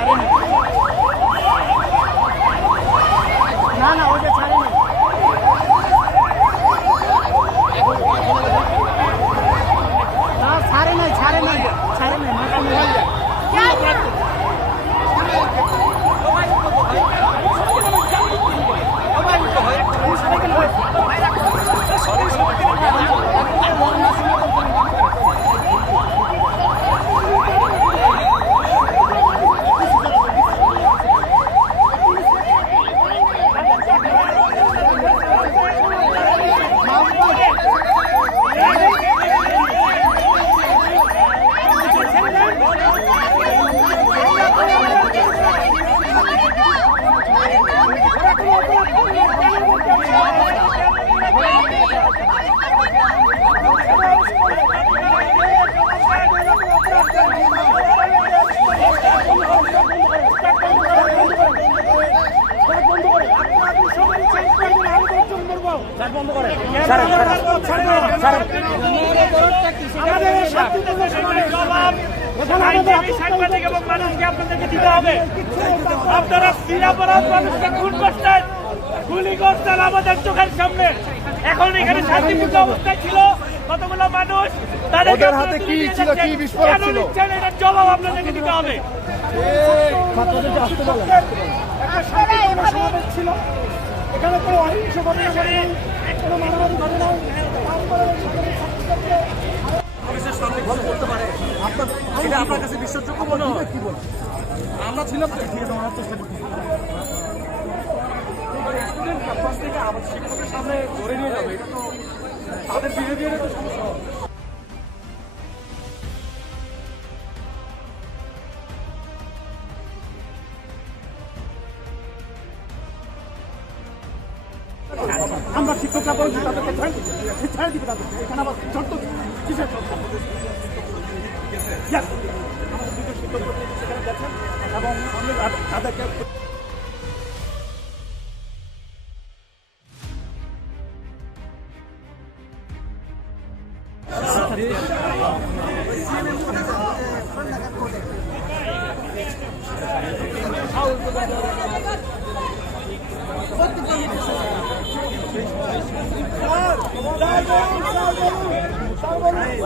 I don't know. সাংবাদিক এবং মানুষকে আপনাদেরকে দিতে হবে আপনারা নিরাপরাধ মানুষকে খুন করছেন। গুলি করছেন আমাদের চোখের সামনে। এখন এখানে শান্তিপূর্ণ অবস্থায় ছিল কতগুলো মানুষ? আপনারা হাতে কি ছিল, কি বিস্ফোরক ছিল? এটার জবাব আপনাদেরকে দিতে হবে। আপনারা এভাবে ছিল। এখানে কোনো অহিংস ঘটনা ঘটে নাই কোনো মারামারি ঘটে নাই। তারপরে সামনে কিছু করতে পারে? আপনার আপনার কাছে বিশ্বাসযোগ্য মনে হয়? কি বল আমরা ছিলাম তো ঠিক আছে আমার তো স্টুডেন্ট ক্যাম্পাস থেকে আমার শিক্ষকের সামনে ধরে নিয়ে যাবে এটা তো তাদের বিহেভিয়ারে তো শিক্ষকরা বলছি তাদেরকে ছেড়ে দিবে ছেড়ে দিবে তাদেরকে। এখানে আবার ছোট্ট কিসের Yes. আমাদের দুটো শিক্ষক তাদেরকে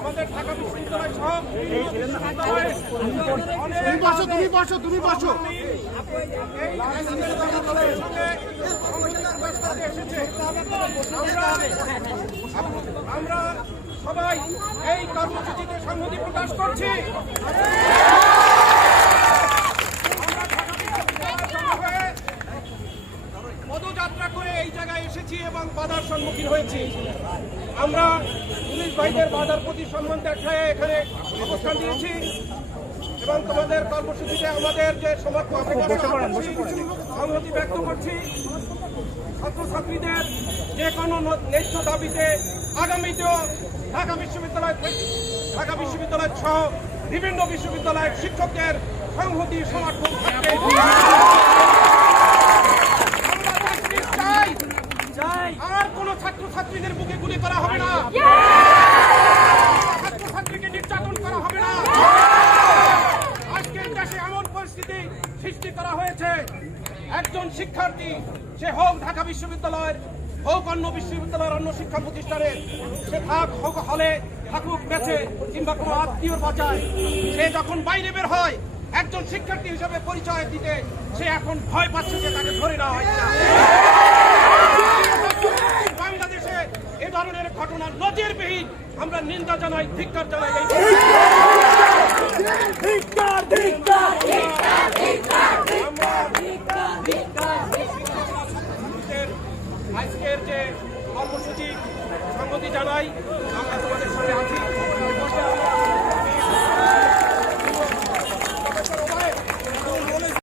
আমাদের ঢাকা বিশ্ববিদ্যালয় সহ তুমি বসো তুমি বসো তুমি বসো। আমরা সবাই এই কর্মসূচিতে সংহতি প্রকাশ করছি। এবং বাধার সম্মুখীন হয়েছি। আমরা পুলিশ ভাইদের বাধার প্রতি সম্মান দেখায় এখানে অবস্থান দিয়েছি এবং তোমাদের কর্মসূচিতে আমাদের যে সমর্থন সংহতি ব্যক্ত করছি। ছাত্রছাত্রীদের যে কোনো ন্যায্য দাবিতে আগামীতেও ঢাকা বিশ্ববিদ্যালয় ঢাকা বিশ্ববিদ্যালয় সহ বিভিন্ন বিশ্ববিদ্যালয়ের শিক্ষকদের সংহতি সমর্থন থাকবে। আর কোন ছাত্রছাত্রীদের বুকে গুলি করা হবে না। ছাত্রছাত্রীকে নির্যাতন করা হবে না। আজকের দেশে এমন পরিস্থিতি সৃষ্টি করা হয়েছে। একজন শিক্ষার্থী সে হোক ঢাকা বিশ্ববিদ্যালয়ের হোক অন্য বিশ্ববিদ্যালয়ের অন্য শিক্ষা প্রতিষ্ঠানের সে থাক হোক হলে থাকুক বেঁচে কিংবা কোনো আত্মীয় বাঁচায় সে যখন বাইরে বের হয় একজন শিক্ষার্থী হিসেবে পরিচয় দিতে সে এখন ভয় পাচ্ছে যে তাকে ধরে নেওয়া হয় আমরা নিন্দা জানাই ধিক্কার জানাই আজকের যে কর্মসূচি সংগতি জানাই